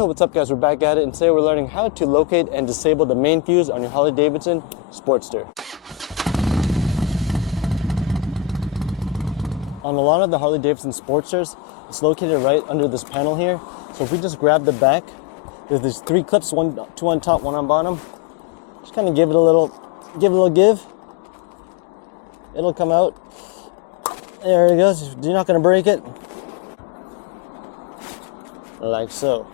Yo, what's up guys, we're back at it, and today we're learning how to locate and disable the main fuse on your Harley Davidson Sportster. On a lot of the Harley Davidson Sportsters, it's located right under this panel here. So if we just grab the back, there's these three clips, two on top, one on bottom. Just kind of give it a little give. It'll come out. There it goes. You're not going to break it. Like so.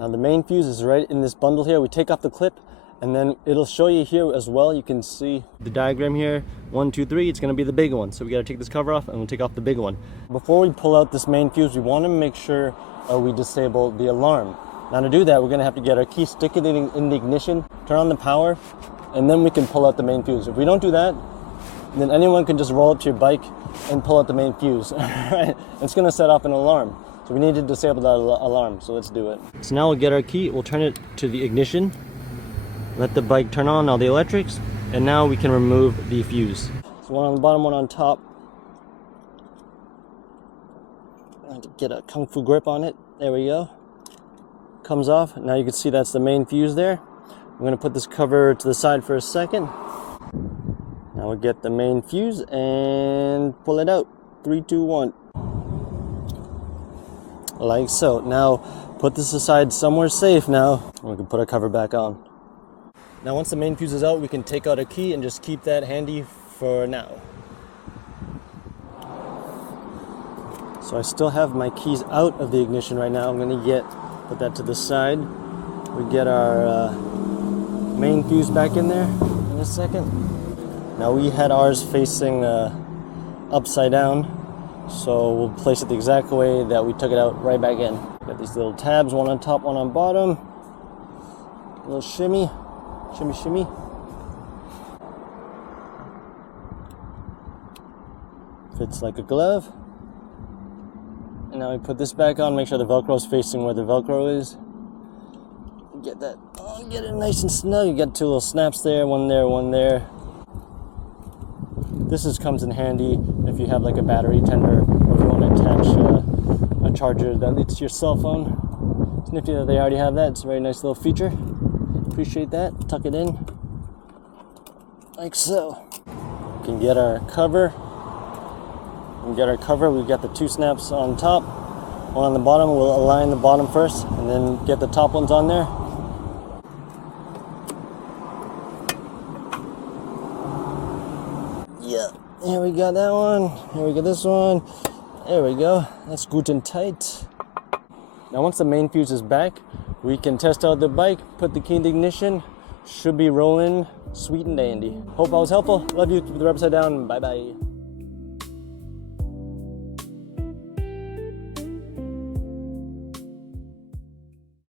Now the main fuse is right in this bundle here. We take off the clip and then it'll show you here as well. You can see the diagram here. 1, 2, 3, it's gonna be the big one. So we gotta take this cover off and we'll take off the big one. Before we pull out this main fuse, we wanna make sure we disable the alarm. Now to do that, we're gonna have to get our key, stick it in the ignition, turn on the power, and then we can pull out the main fuse. If we don't do that, then anyone can just roll up to your bike and pull out the main fuse. Right? It's gonna set off an alarm. So we need to disable that alarm, so let's do it. So now we'll get our key, we'll turn it to the ignition, let the bike turn on all the electrics, and now we can remove the fuse. So one on the bottom, one on top. I have to get a kung fu grip on it. There we go. Comes off. Now you can see that's the main fuse there. I'm gonna put this cover to the side for a second. Now we'll get the main fuse and pull it out. 3, 2, 1. Like so. Now put this aside somewhere safe now. We can put our cover back on. Now once the main fuse is out, we can take out a key and just keep that handy for now. So I still have my keys out of the ignition right now. I'm gonna put that to the side. We get our main fuse back in there in a second. Now we had ours facing upside down. So we'll place it the exact way that we took it out, right back in. Got these little tabs, one on top, one on bottom. A little shimmy, shimmy, shimmy. Fits like a glove. And now we put this back on, make sure the Velcro is facing where the Velcro is. Get that, get it nice and snug. You got 2 little snaps there, one there, one there. This comes in handy if you have like a battery tender, or if you want to attach a charger that leads to your cell phone. It's nifty that they already have that. It's a very nice little feature. Appreciate that. Tuck it in like so. We can get our cover. We've got the 2 snaps on top, one on the bottom. We'll align the bottom first and then get the top ones on there. Yeah, here we got that one. Here we got this one. There we go. That's good and tight. Now once the main fuse is back, we can test out the bike, put the key in the ignition. Should be rolling sweet and dandy. Hope I was helpful. Love you. Keep the upside down. Bye bye.